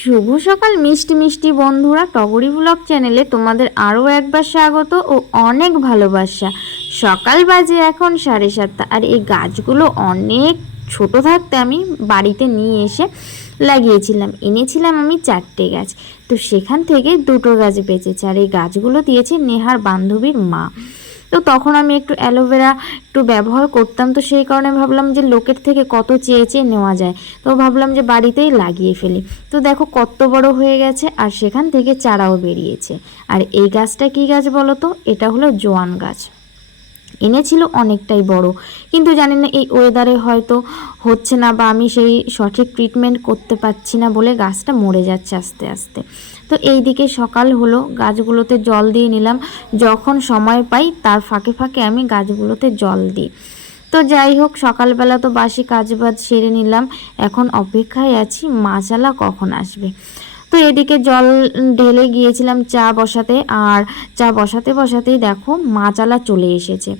শুভ সকাল মিষ্টি মিষ্টি বন্ধুরা, টগরি ব্লগ চ্যানেলে তোমাদের আরও একবার স্বাগত ও অনেক ভালোবাসা। সকাল বাজে এখন 7:30, আর এই গাছগুলো অনেক ছোট থাকতে আমি বাড়িতে নিয়ে এসে লাগিয়েছিলাম। এনেছিলাম আমি 4টে গাছ, তো সেখান থেকে 2টো গাছ বেঁচেছে। আর এই গাছগুলো দিয়েছে নেহার বান্ধবীর মা। তো তখন আমি একটু অ্যালোভেরা একটু ব্যবহার করতাম, তো সেই কারণে ভাবলাম যে লোকের থেকে কত চেয়ে চেয়ে নেওয়া যায়, তো ভাবলাম যে বাড়িতেই লাগিয়ে ফেলি। তো দেখো কত বড় হয়ে গেছে, আর সেখান থেকে চারাও বেরিয়েছে। আর এই গাছটা কি গাছ বলো তো? এটা হলো জোয়ান গাছ। এনেছিল অনেকটাই বড়, কিন্তু জানি না এই ওয়েদারে হয়তো হচ্ছে না, বা আমি সেই সঠিক ট্রিটমেন্ট করতে পারছি না বলে গাছটা মরে যাচ্ছে আস্তে আস্তে। তো এই দিকে সকাল হলো, গাছগুলোতে জল দিয়ে নিলাম। যখন সময় পাই তার ফাঁকে ফাঁকে আমি গাছগুলোতে জল দিই। তো যাই হোক, সকালবেলা তো বাসি কাজবাজ সেরে নিলাম। এখন অপেক্ষায় আছি মাছালা কখন আসবে। তো এদিকে জল ঢেলে গিয়েছিলাম চা বসাতে, আর চা বসাতে বসাতেই দেখো মাছালা চলে এসেছে।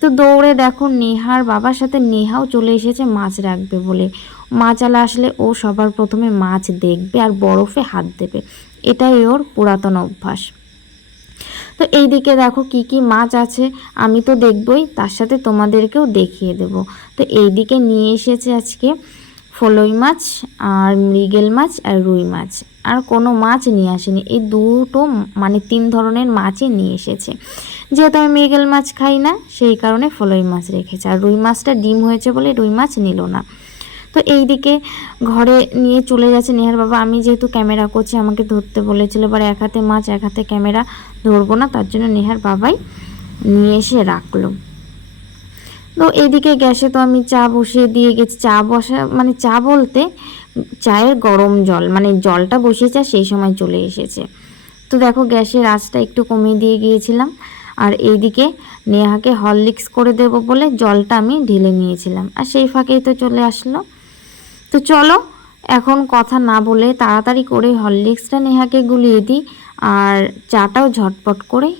তো দৌড়ে দেখো নেহার বাবার সাথে নেহাও চলে এসেছে মাছ রাখবে বলে। মাছালা আসলে ও সবার প্রথমে মাছ দেখবে আর বরফে হাত দেবে, এটাই ওর পুরাতন অভ্যাস। তো এই দিকে দেখো কি কি মাছ আছে, আমি তো দেখবই, তার সাথে তোমাদেরকেও দেখিয়ে দেব। তো এই দিকে নিয়ে এসেছে আজকে ফলই মাছ আর মৃগেল মাছ আর রুই মাছ। আর কোনো মাছ নিয়ে আসেনি, এই দুটো মানে 3 ধরনের মাছই নিয়ে এসেছে। যেহেতু আমি মৃগেল মাছ খাই না, সেই কারণে ফলই মাছ রেখেছে। আর রুই মাছটা ডিম হয়েছে বলে রুই মাছ নিল না। তো এই দিকে ঘরে নিয়ে চলে যাচ্ছে নেহার বাবা। আমি যেহেতু ক্যামেরা করছি আমাকে ধরতে বলেছিল, এবার এক হাতে মাছ এক হাতে ক্যামেরা ধরবো না, তার জন্য নেহার বাবাই নিয়ে এসে রাখলো। তো এইদিকে গ্যাসে তো আমি চা বসিয়ে দিয়ে গেছি। চা বসা মানে চা বলতে চায়ের গরম জল, মানে জলটা বসিয়েছে সেই সময় চলে এসেছে। তো দেখো গ্যাসের আঁচটা একটু কমিয়ে দিয়ে গিয়েছিলাম। আর এইদিকে নেহাকে হরলিক্স করে দেব বলে জলটা আমি ঢেলে নিয়েছিলাম, আর সেই ফাঁকেই তো চলে আসলো। তো চলো এখন কথা না বলে তাড়াতাড়ি করে হরলিক্সটা নেহাকে গুলিয়ে দিই, আর চাটাও ঝটপট করে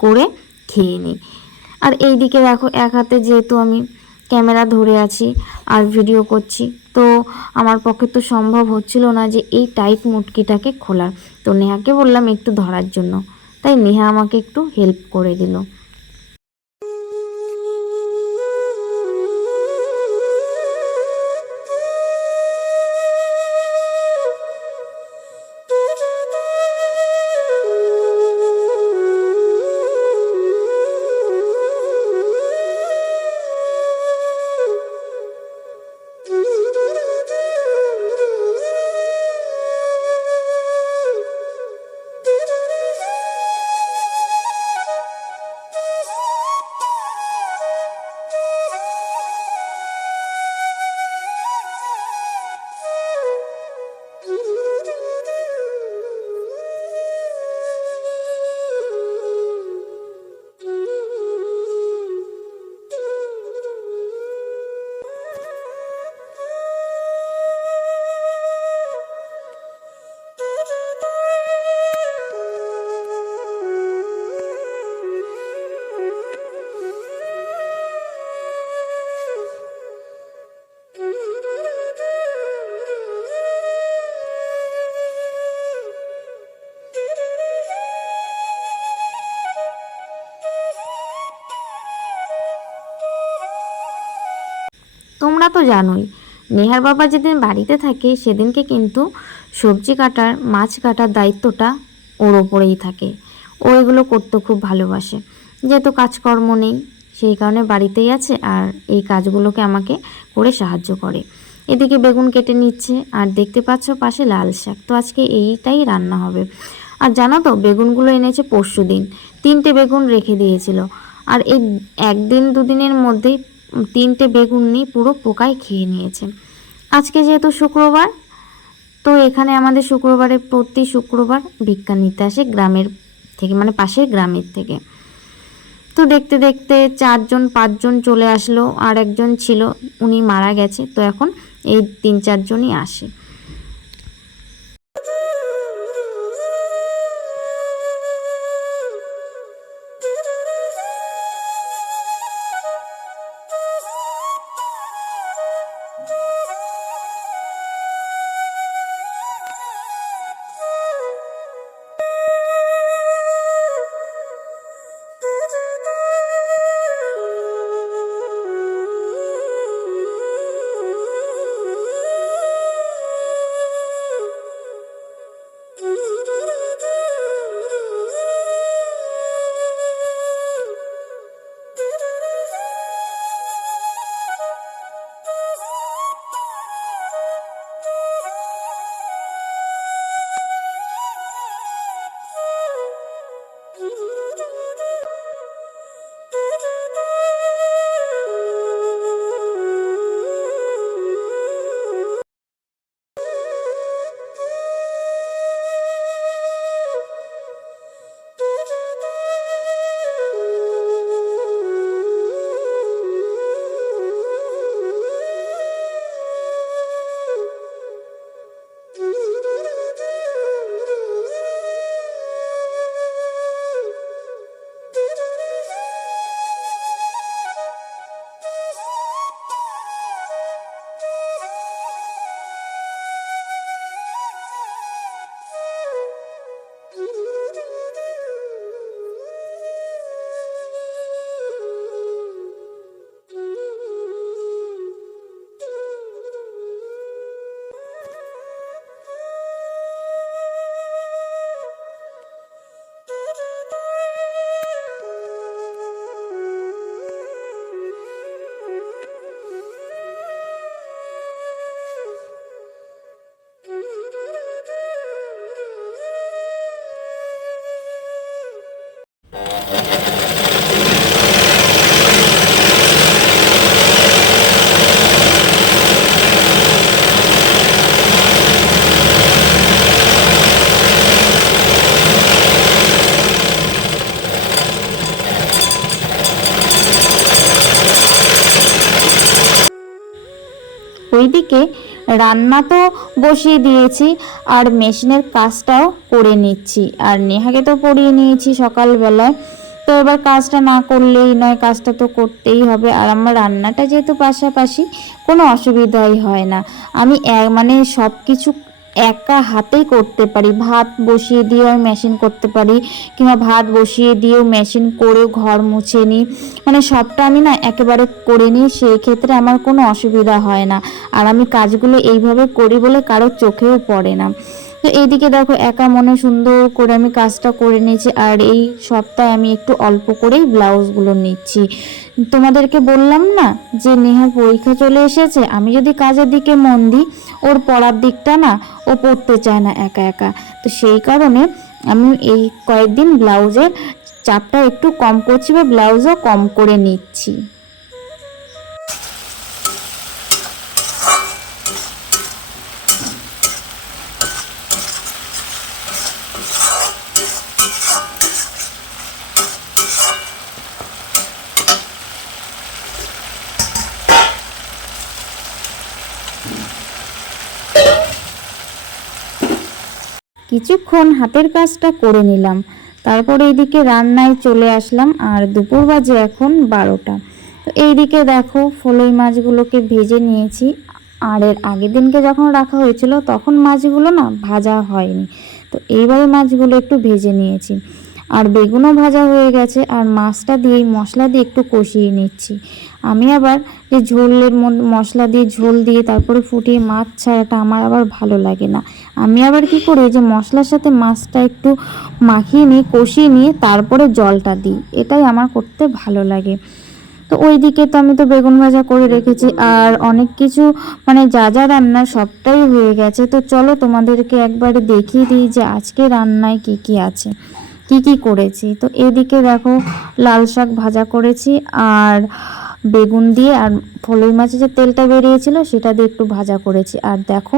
করে খেয়ে নিই। আর এই দিকে দেখো এক হাতে যেহেতু আমি ক্যামেরা ধরে আছি আর ভিডিও করছি, তো আমার পক্ষে তো সম্ভব হচ্ছিল না যে এই টাইট মুটকিটাকে খোলার। তো নেহাকে বললাম একটু ধরার জন্য, তাই নেহা আমাকে একটু হেল্প করে দিল। তোমরা তো জানোই নেহার বাবা যেদিন বাড়িতে থাকে সেদিনকে কিন্তু সবজি কাটার মাছ কাটার দায়িত্বটা ওর ওপরেই থাকে। ও এগুলো করতে খুব ভালোবাসে, যেহেতু কাজকর্ম নেই সেই কারণে বাড়িতেই আছে, আর এই কাজগুলোকে আমাকে করে সাহায্য করে। এদিকে বেগুন কেটে নিচ্ছে, আর দেখতে পাচ্ছ পাশে লাল শাক। তো আজকে এইটাই রান্না হবে। আর জানো তো বেগুনগুলো এনেছে পরশুদিন, 3টে বেগুন রেখে দিয়েছিল। আর এই 1দিন 2দিনের মধ্যেই 3টে বেগুন নিয়ে পুরো পোকায় খেয়ে নিয়েছে। আজকে যেহেতু শুক্রবার, তো এখানে আমাদের শুক্রবারে প্রতি শুক্রবার ভিক্ষা নিতে আসে গ্রামের থেকে, মানে পাশের গ্রামের থেকে। তো দেখতে দেখতে 4জন 5জন চলে আসলো, আর একজন ছিল উনি মারা গেছে, তো এখন এই 3-4জনই আসে। ওইদিকে রান্না তো বসিয়ে দিয়েছি আর মেশিনের কাজটাও করে নিচ্ছি, আর নেহাকে তো পড়িয়ে নিয়েছি সকালবেলায়। তো এবার কাজটা না করলেই নয়, কাজটা তো করতেই হবে। আর আমার রান্নাটা যেহেতু পাশাপাশি, কোনো অসুবিধাই হয় না। আমি মানে সব কিছু একা হাতেই করতে পারি। ভাত বসিয়ে দিয়েও আমি মেশিন করতে পারি, কিংবা ভাত বসিয়ে দিয়েও মেশিন করেও ঘর মুছে নিই। মানে সবটা আমি না একেবারে করে নিই, সেই ক্ষেত্রে আমার কোনো অসুবিধা হয় না। আর আমি কাজগুলো এইভাবে করি বলে কারোর চোখেও পড়ে না। তো এইদিকে দেখো একা মনে সুন্দর করে আমি কাজটা করে নিয়েছি। আর এই সপ্তাহে আমি একটু অল্প করেই ব্লাউজগুলো নিচ্ছি। তোমাদেরকে বললাম না যে নেহার পরীক্ষা চলে এসেছে, আমি যদি কাজের দিকে মন দিই, ওর পড়ার দিকটা না ও পড়তে চায় না একা একা। তো সেই কারণে আমি এই কয়েকদিন ব্লাউজের চাপটা একটু কম করছি, বা ব্লাউজও কম করে নিচ্ছি। কিছুক্ষণ হাতের কাজটা করে নিলাম, তারপরে এইদিকে রান্নায় চলে আসলাম। আর দুপুর বাজে এখন 12টা। তো এইদিকে দেখো ফলই মাছগুলোকে ভেজে নিয়েছি। আর এর আগের দিনকে যখন রাখা হয়েছিল তখন মাছগুলো না ভাজা হয়নি, তো এইবারে মাছগুলো একটু ভেজে নিয়েছি। আর বেগুনও ভাজা হয়ে গেছে, আর মাছটা দিয়ে মশলা দিয়ে একটু কষিয়ে নিচ্ছি। আমি আবার যে ঝোলের মশলা দিয়ে ঝোল দিয়ে তারপরে ফুটিয়ে মাছ ছাড়াটা আমার আবার ভালো লাগে না। আমি আবার কি করি, যে মশলার সাথে মাছটা একটু মাখিয়ে নিয়ে কষিয়ে নিয়ে তারপরে জলটা দিই, এটাই আমার করতে ভালো লাগে। তো ওই দিকে তো আমি তো বেগুন ভাজা করে রেখেছি, আর অনেক কিছু মানে যা যা রান্না সবটাই হয়ে গেছে। তো চলো তোমাদেরকে একবারে দেখিয়ে দিই যে আজকে রান্নায় কি কি আছে, কি কি করেছি। তো এদিকে দেখো লাল শাক ভাজা করেছি, আর বেগুন দিয়ে আর ফলই মাছে যে তেলটা বেরিয়েছিল সেটা দিয়ে একটু ভাজা করেছি। আর দেখো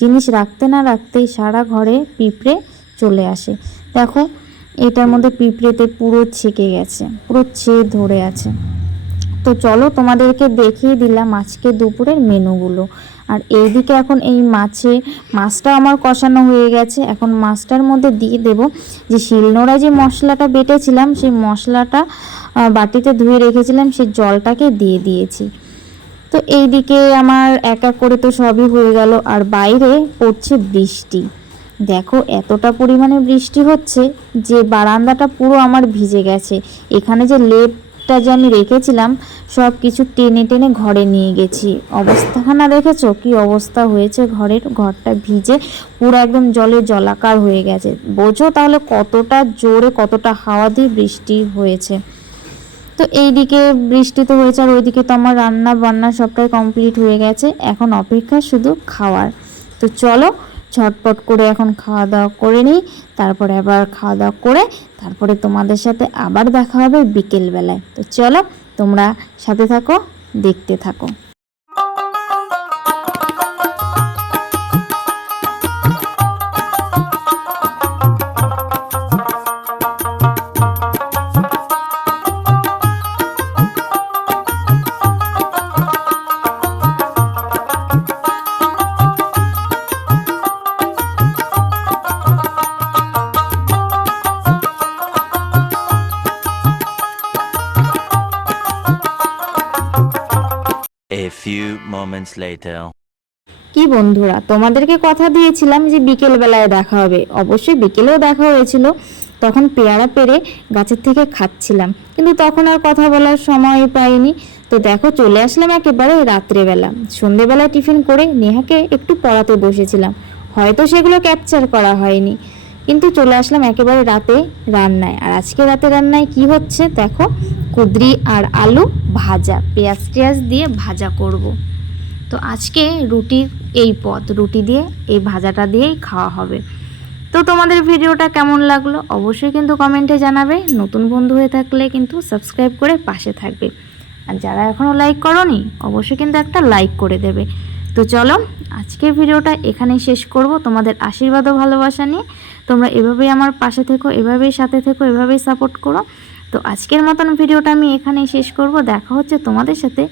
জিনিস রাখতে না রাখতেই সারা ঘরে পিঁপড়ে চলে আসে। দেখো এটার মধ্যে পিঁপড়েতে পুরো ছেকে গেছে, পুরো ছেয়ে ধরে আছে। তো চলো তোমাদেরকে দেখিয়ে দিলাম আজকে দুপুরের মেনুগুলো। আর এইদিকে এখন এই মাছটা আমার কষানো হয়ে গেছে। এখন মাছটার মধ্যে দিয়ে দেব যে শিলনোড়ায় যে মশলাটা বেটেছিলাম, সেই মশলাটা বাটিতে ধুয়ে রেখেছিলাম, সেই জলটাকে দিয়ে দিয়েছি। তো এইদিকে আমার এক এক করে তো সবই হয়ে গেল। আর বাইরে পড়ছে বৃষ্টি, দেখো এতটা পরিমাণে বৃষ্টি হচ্ছে যে বারান্দাটা পুরো আমার ভিজে গেছে। এখানে যে লেপটা যে আমি রেখেছিলাম সব কিছু টেনে টেনে ঘরে নিয়ে গেছি। অবস্থাখানা দেখেছো কি অবস্থা হয়েছে ঘরটা ভিজে পুরো একদম জলে জলাকার হয়ে গেছে। বোঝো তাহলে কতটা জোরে কতটা হাওয়া দিয়ে বৃষ্টি হয়েছে। তো এইদিকে বৃষ্টি তো হয়েছে, আর ওইদিকে তো আমার রান্না বান্না সবটাই কমপ্লিট হয়ে গেছে। এখন অপেক্ষা শুধু খাওয়ার। তো চলো ঝটপট করে এখন খাওয়া দাওয়া করে নিই, তারপরে আবার খাওয়া দাওয়া করে তারপরে তোমাদের সাথে আবার দেখা হবে বিকেলবেলায়। তো চলো তোমরা সাথে থাকো, দেখতে থাকো। A few moments later. কি বন্ধুরা, তোমাদেরকে কথা দিয়েছিলাম যে বিকেল বেলায় দেখা হবে। অবশ্যই বিকেলেও দেখা হয়েছিল, তখন পেয়ারা পেরে গাছের থেকে খাচ্ছিলাম, কিন্তু তখন আর কথা বলার সময় পাইনি। তো দেখো চলে আসলাম একেবারে রাত্রেবেলা। সন্ধেবেলায় টিফিন করে নেহাকে একটু পড়াতে বসেছিলাম, হয়তো সেগুলো ক্যাপচার করা হয়নি, কিন্তু চলে আসলাম একেবারে রাতে রান্নায়। আর আজকে রাতে রান্নায় কি হচ্ছে দেখো, কুঁদরি আর আলু ভাজা, পেঁয়াজ টেয়াজ দিয়ে ভাজা করব। তো আজকে রুটির এই পদ, রুটি দিয়ে এই ভাজাটা দিয়েই খাওয়া হবে। তো তোমাদের ভিডিওটা কেমন লাগলো অবশ্যই কিন্তু কমেন্টে জানাবে। নতুন বন্ধু হয়ে থাকলে কিন্তু সাবস্ক্রাইব করে পাশে থাকবে, আর যারা এখনও লাইক করোনি অবশ্যই কিন্তু একটা লাইক করে দেবে। তো চলো আজকের ভিডিওটা এখানেই শেষ করব, তোমাদের আশীর্বাদ ও ভালোবাসা নিয়ে। তোমরা এভাবেই আমার পাশে থেকো, এভাবেই সাথে থেকো, এভাবেই সাপোর্ট করো। তো আজকের মতন ভিডিওটা আমি এখানেই শেষ করব। দেখা হচ্ছে তোমাদের সাথে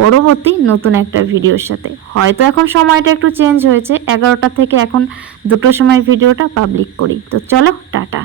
পরবর্তী নতুন একটা ভিডিওর সাথে। হয়তো এখন সময়টা একটু চেঞ্জ হয়েছে, 11টা থেকে এখন 2টোর সময় ভিডিওটা পাবলিক করি। তো চলো টাটা।